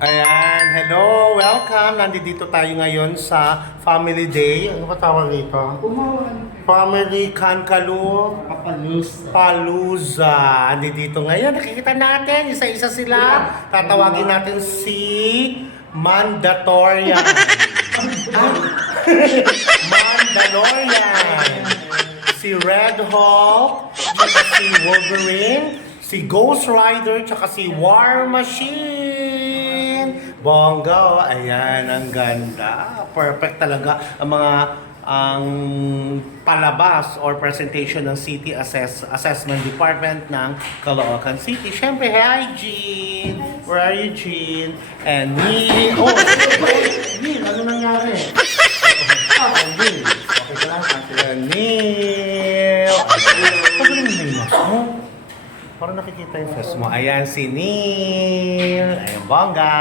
Ayan, hello, welcome. Nandito tayo ngayon sa Family Day. Ano ba tawag dito? Family Kankalu Palooza. Nandito ngayon, nakikita natin, isa-isa sila. Tatawagin natin si Mandalorian. Mandalorian. Si Red Hulk, tsaka si Wolverine, si Ghost Rider, tsaka si War Machine. Bongga, oh. Ayan, ang ganda. Perfect talaga ang palabas or presentation ng City Assessment Department ng Caloocan City. Siyempre, hi, Jean! Where are you, Jean? And me... Oh, Jean, ano nangyari? Jean. Okay ka lang, Neil! Pagaling mo yung mask mo. Parang nakikita yung face mo. Ayan si Neil. Ayan, bongga.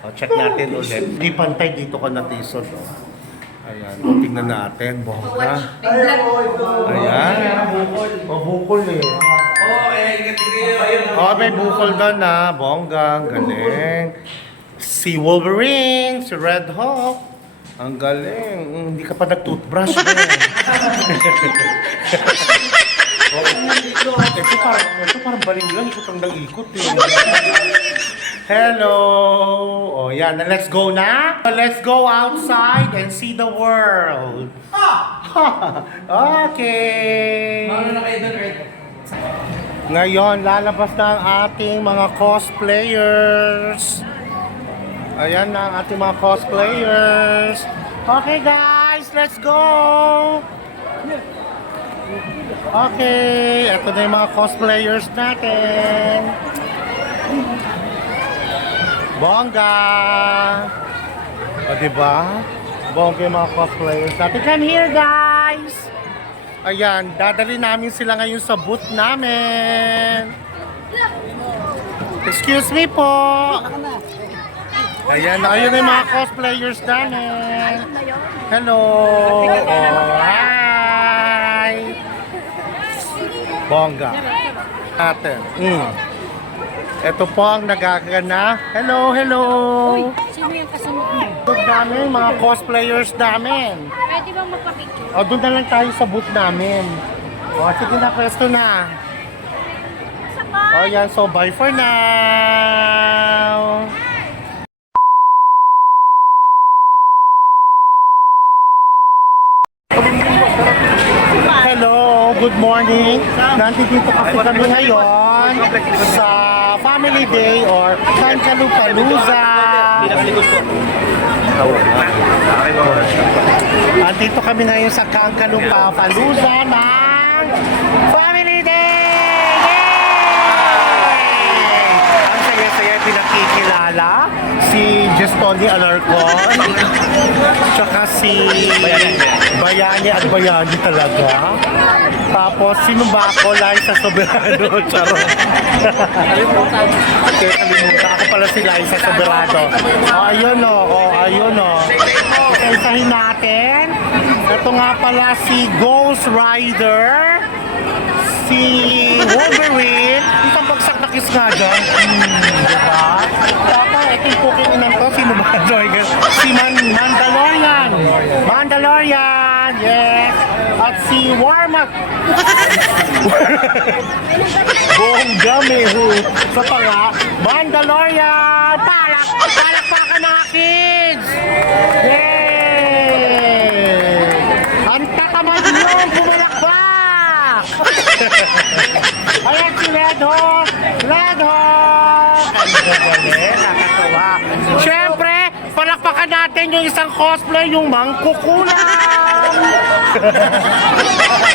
O, check natin ulit. Di pantay dito ka natisod. O. Ayan, o, tingnan natin. Bongga. Ayan. O, bukol eh. O, may bukol doon na. Bongga. Ang galing. Si Wolverine. Si Red Hulk. Ang galing. Hindi ka pa nag-toothbrush. Ito parang baling lang. Ikot ang nag-ikot eh. Hello! Oh, yan. Let's go na. Let's go outside and see the world. Okay. Ngayon, lalabas na ang ating mga cosplayers. Ayan na ang ating mga cosplayers. Okay guys, let's go! Okay, ito na yung mga cosplayers natin. Bongga! O diba? Bongga yung mga cosplayers natin. Come here guys! Ayan, dadali namin sila ngayon sa booth namin. Excuse me po! Ayan, ayun na yung mga cosplayers namin. Hello! Oh, hi! Bongga. Atin. Ito po ang nagagana. Hello, hello! Sino yung kasunod mo? Booth namin, mga cosplayers namin. Pwede bang magpa-picture? O, doon na lang tayo sa booth namin. O, sige na, pwesto na. O, yan. So, bye for now! Hello, good morning. Nandito kasi kami ngayon sa Family Day or Kankalu Palooza. Nandito kami ngayon sa Kankalu Palooza ng Family Day! Yay! Ang saya-saya pinakikilala si Gestoni Alarcon, tsaka si Bayani at Bayani talaga. Tapos, sino ba ako? Liza Soberano. Charot. Kalimutan. Ako pala si Liza Soberano. O, ayun o. Ayun o. Isa-isahin natin. Ito nga pala si Ghost Rider. Si Wolverine. Isang bagsak na kiss nga dyan. Diba? Tapos, ito yung pukinan to. Sino ba? Si Mandalorian. Mandalorian. Yes. At si Warmak. Bongga meho. Sa panga. Mandalorian. Palakpakan na kids. Yay. Ang tatamad nyo. Pumalakpak. Ayan si Red Hawk. Red Hawk. Ang gagaling. Nakatawa. Siyempre, palakpakan natin yung isang cosplay, yung mangkukulang.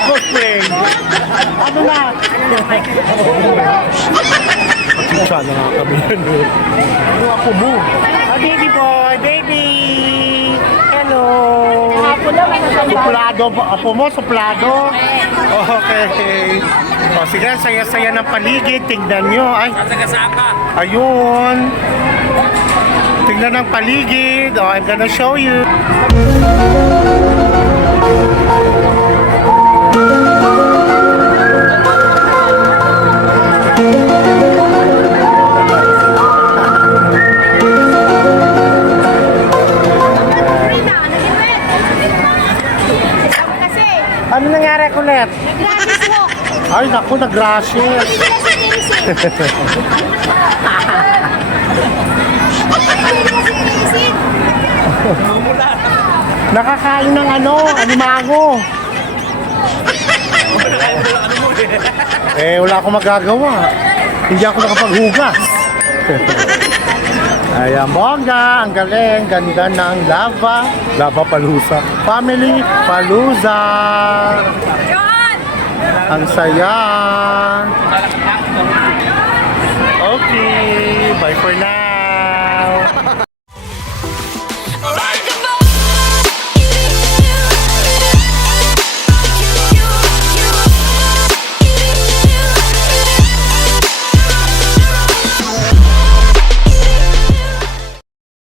Cosplay. Ano na? Pagkita na nga kami yan. Ano ako mo? Baby boy, baby. Hello. Suplado. Apo mo, suplado. Okay. O sige, saya-saya ng paligid. Tingnan nyo. Ay. Ayun. Tingnan ng paligid. Oh, I'm gonna show you. Ay, naku, nag-rashes. Nakakain ng animago. Wala akong magagawa. Hindi ako nakapaghugas. Ayan, bongga. Ang galing. Ganda ng lava. Lava Palusa. Family Palusa. Ang saya. Okay. Bye for now.